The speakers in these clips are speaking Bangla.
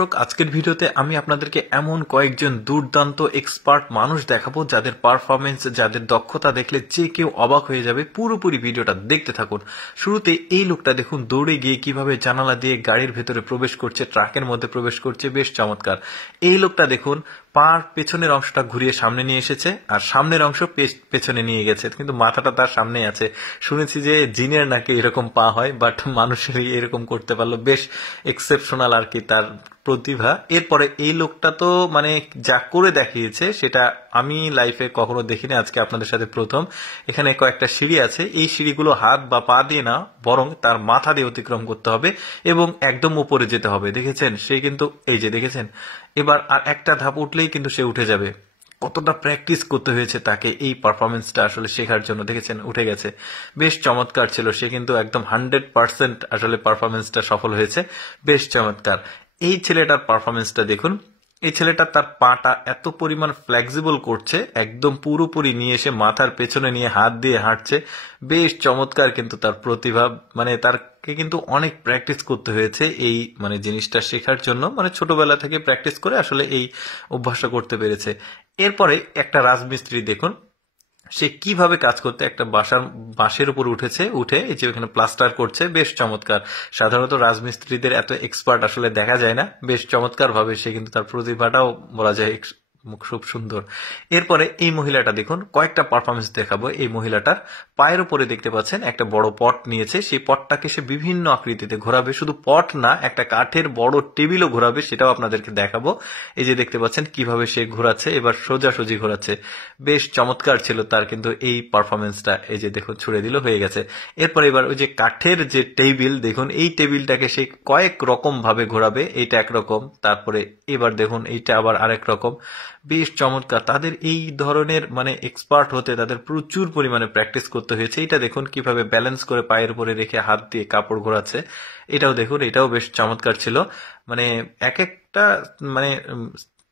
দর্শক, আজকের ভিডিওতে আমি আপনাদেরকে এমন কয়েকজন দুর্দান্ত এক্সপার্ট মানুষ দেখাবো যাদের পারফরমেন্স, যাদের দক্ষতা দেখলে যে কেউ অবাক হয়ে যাবে। পুরোপুরি ভিডিওটা দেখতে থাকুন। শুরুতে এই লোকটা দেখুন দৌড়ে গিয়ে কিভাবে জানালা দিয়ে গাড়ির ভেতরে প্রবেশ করছে, ট্রাকের মধ্যে প্রবেশ করছে, বেশ চমৎকার। এই লোকটা দেখুন পার পেছনের অংশটা ঘুরিয়ে সামনে নিয়ে এসেছে আর সামনের অংশ পেছনে নিয়ে গেছে, কিন্তু মাথাটা তার সামনে আছে। শুনেছি যে জিনের নাকি এরকম পা হয়, বাট মানুষেরই এরকম করতে পারলো। বেশ এক্সেপশনাল আর কি তার প্রতিভা। এরপরে এই লোকটা তো মানে যা করে দেখিয়েছে সেটা আমি লাইফে কখনো দেখিনি, আজকে আপনাদের সাথে প্রথম। এখানে কয়েকটা সিঁড়ি আছে, এই সিঁড়িগুলো হাত বা পা দিয়ে না, বরং তার মাথা দিয়ে অতিক্রম করতে হবে এবং একদম উপরে যেতে হবে। দেখেছেন সে কিন্তু এই যে দেখেছেন, এবার আর একটা ধাপ উঠলেই কিন্তু সে উঠে যাবে। কতটা প্র্যাকটিস করতে হয়েছে তাকে এই পারফরমেন্সটা আসলে শেখার জন্য। দেখেছেন উঠে গেছে, বেশ চমৎকার ছিল। সে কিন্তু একদম 100% আসলে পারফরমেন্সটা সফল হয়েছে, বেশ চমৎকার। এই ছেলেটার পারফরমেন্সটা দেখুন। এই ছেলেটা তার পাটা এত পরিমাণ ফ্লেক্সিবল করছে, একদম পুরোপুরি নিয়ে এসে মাথার পেছনে নিয়ে হাত দিয়ে হাঁটছে, বেশ চমৎকার। কিন্তু তার প্রতিভা মানে তারকে কিন্তু অনেক প্র্যাকটিস করতে হয়েছে এই মানে জিনিসটা শেখার জন্য। মানে ছোটবেলা থেকে প্র্যাকটিস করে আসলে এই অভ্যাসটা করতে পেরেছে। এরপরে একটা রাজমিস্ত্রি দেখুন সে কিভাবে কাজ করতে একটা বাঁশের উপর উঠেছে, উঠে এই যে এখানে প্লাস্টার করছে, বেশ চমৎকার। সাধারণত রাজমিস্ত্রিদের এত এক্সপার্ট আসলে দেখা যায় না, বেশ চমৎকার ভাবে সে কিন্তু তার প্রতিভাটাও বলা যায় খুব সুন্দর। এরপরে এই মহিলাটা দেখুন, কয়েকটা পারফরমেন্স দেখাবো। এই মহিলাটার পায়ের উপরে দেখতে পাচ্ছেন একটা বড় পট নিয়েছে, সেই পটটাকে সে বিভিন্ন আকৃতিতে ঘোরাবে। শুধু পট না, একটা কাঠের বড় টেবিলও ঘোরাবে, সেটাও আপনাদেরকে দেখাবো। এই যে দেখতে পাচ্ছেন কিভাবে সে ঘোরাচ্ছে, এবার সোজাসুজি ঘোরাচ্ছে, বেশ চমৎকার ছিল তার কিন্তু এই পারফরমেন্সটা। এই যে দেখুন ছুড়ে দিল, হয়ে গেছে। এরপর এবার ওই যে কাঠের যে টেবিল দেখুন, এই টেবিলটাকে সে কয়েক রকম ভাবে ঘোরাবে। এইটা একরকম, তারপরে এবার দেখুন এইটা আবার আরেক রকম, বেশ চমৎকার। তাদের এই ধরনের মানে এক্সপার্ট হতে তাদের প্রচুর পরিমাণে প্র্যাকটিস করতে হয়েছে। এটা দেখুন কিভাবে ব্যালেন্স করে পায়ের উপরে রেখে হাত দিয়ে কাপড় ঘোরাচ্ছে, এটাও দেখুন, এটাও বেশ চমৎকার ছিল। মানে এক একটা মানে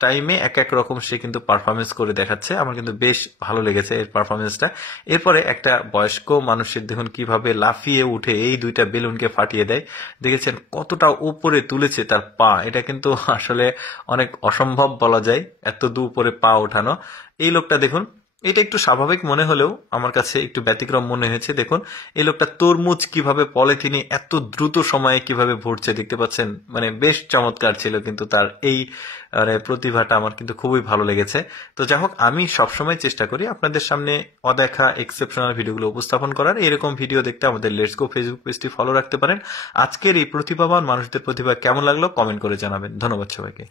টাইমে এক এক রকম সে কিন্তু পারফরমেন্স করে দেখাচ্ছে। আমার কিন্তু বেশ ভালো লেগেছে এর পারফরমেন্সটা। এরপরে একটা বয়স্ক মানুষের দেখুন কিভাবে লাফিয়ে উঠে এই দুইটা বেলুনকে ফাটিয়ে দেয়। দেখেছেন কতটা উপরে তুলেছে তার পা, এটা কিন্তু আসলে অনেক অসম্ভব বলা যায়, এত দূর উপরে পা ওঠানো। এই লোকটা দেখুন, এটা একটু স্বাভাবিক মনে হলেও আমার কাছে একটু ব্যতিক্রম মনে হয়েছে। দেখুন এই লোকটা তরমুজ কিভাবে পলিথিনে এত দ্রুত সময়ে কিভাবে ভরছে, দেখতে পাচ্ছেন, মানে বেশ চমৎকার ছিল কিন্তু তার এই মানে প্রতিভাটা আমার কিন্তু খুবই ভালো লেগেছে। তো যাই হোক, আমি সবসময় চেষ্টা করি আপনাদের সামনে অদেখা এক্সেপশনাল ভিডিওগুলো উপস্থাপন করার। এরকম ভিডিও দেখতে আমাদের লেটস গো ফেসবুক পেজটি ফলো রাখতে পারেন। আজকের এই প্রতিভাবান মানুষদের প্রতিভা কেমন লাগলো কমেন্ট করে জানাবেন। ধন্যবাদ সবাইকে।